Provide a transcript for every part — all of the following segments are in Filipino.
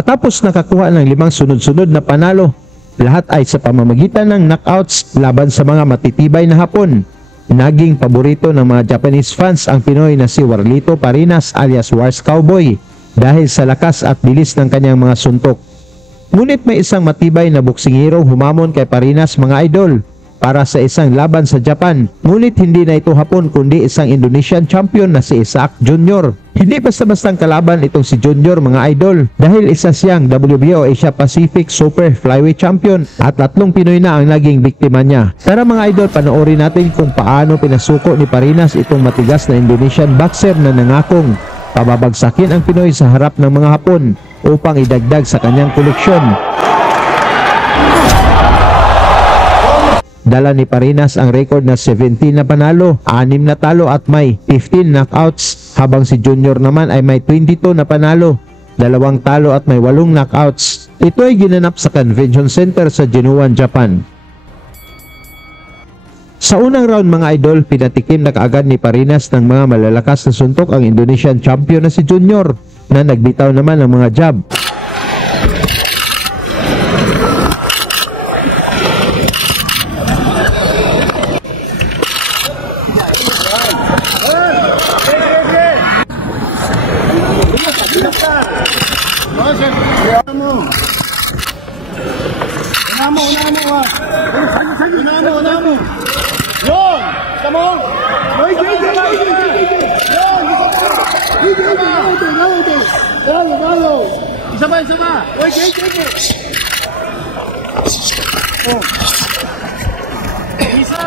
Matapos nakakuha ng 5 sunod-sunod na panalo, lahat ay sa pamamagitan ng knockouts laban sa mga matitibay na Hapon. Naging paborito ng mga Japanese fans ang Pinoy na si Warlito Parinas alias Wars Cowboy dahil sa lakas at bilis ng kanyang mga suntok. Ngunit may isang matibay na boksingero humamon kay Parinas, mga idol, para sa isang laban sa Japan. Ngunit hindi na ito Hapon kundi isang Indonesian champion na si Isaac Jr. Hindi basta-bastang kalaban itong si Junior, mga idol, dahil isa siyang WBO Asia Pacific Super Flyweight Champion at 3 Pinoy na ang naging biktima niya. Tara mga idol, panoorin natin kung paano pinasuko ni Parinas itong matigas na Indonesian boxer na nangakong pababagsakin ang Pinoy sa harap ng mga Hapon upang idagdag sa kanyang koleksyon. Dala ni Parinas ang record na 17 na panalo, 6 na talo at may 15 knockouts, habang si Junior naman ay may 22 na panalo, 2 talo at may 8 knockouts. Ito ay ginanap sa Convention Center sa Genoa, Japan. Sa unang round mga idol, pinatikim na kaagad ni Parinas ng mga malalakas na suntok ang Indonesian champion na si Junior, na nagbitaw naman ng mga jab. Isa pa. Oy, okay. Oh. Isa.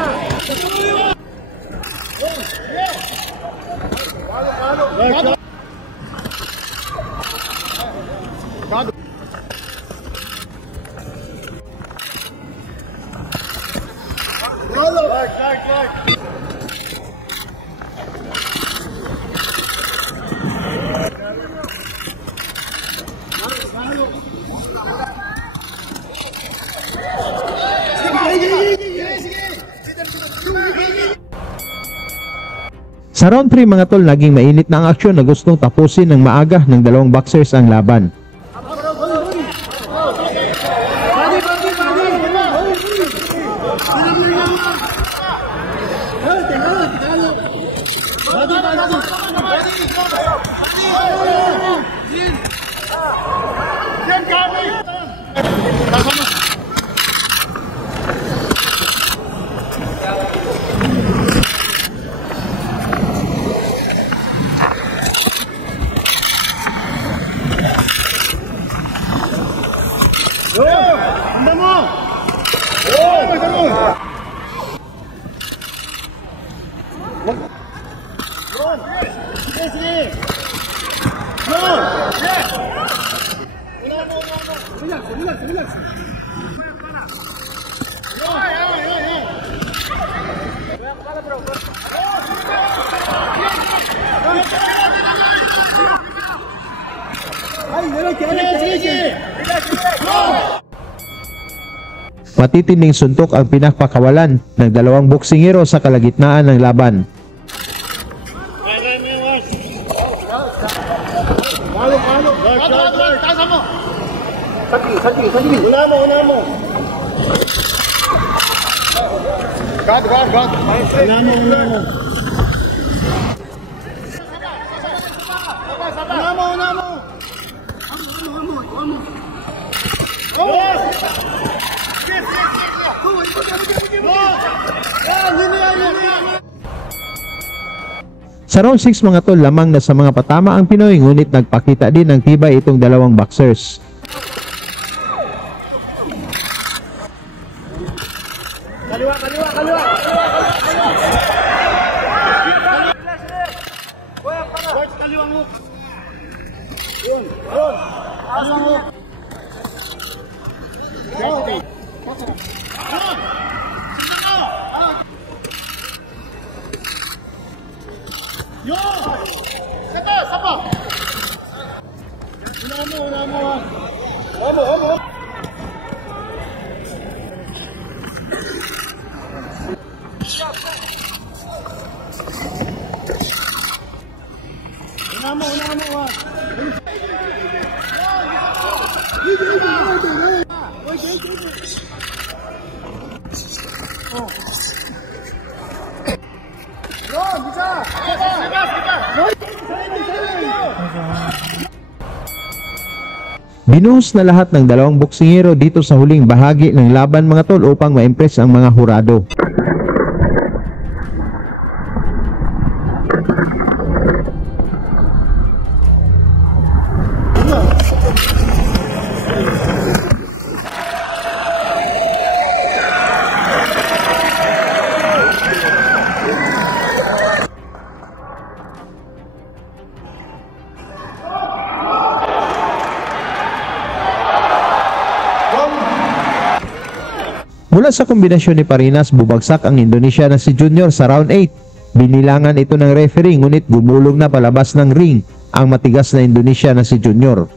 Sa round 3 mga tol, naging mainit na ang aksyon na gustong tapusin ng maaga ng dalawang boxers ang laban. Matitinding suntok ang pinakpakawalan ng dalawang boksingero sa kalagitnaan ng laban. Una mo. God. Una mo. Sa round 6 mga tol, lamang na sa mga patama ang Pinoy, ngunit nagpakita din ng tibay itong dalawang boxers. Kaliwa. Kaliwa mo. Yun. Kaliwa mo. Yo! Ito, sapa! Una mo. Vamos. Una mo. Binuhos na lahat ng dalawang boksingero dito sa huling bahagi ng laban mga tol upang ma-impress ang mga hurado. Mula sa kombinasyon ni Parinas, bubagsak ang Indonesia na si Junior sa round 8. Binilangan ito ng referee ngunit gumulong na palabas ng ring ang matigas na Indonesia na si Junior.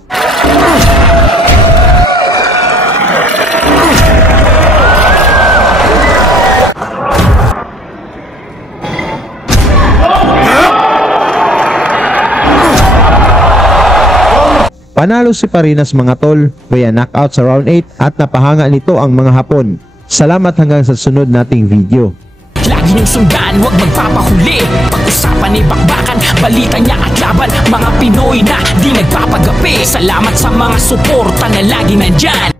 Panalo si Parinas mga tol, via knockout sa round 8 at napahanga nito ang mga Hapon. Salamat hanggang sa sunod nating video. Lagi niyong sundan, huwag magpapahuli. Pag-usapan ni bakbakan, balita niya at laban. Mga Pinoy na di nagpapagapi. Salamat sa mga suporta na lagi nandyan.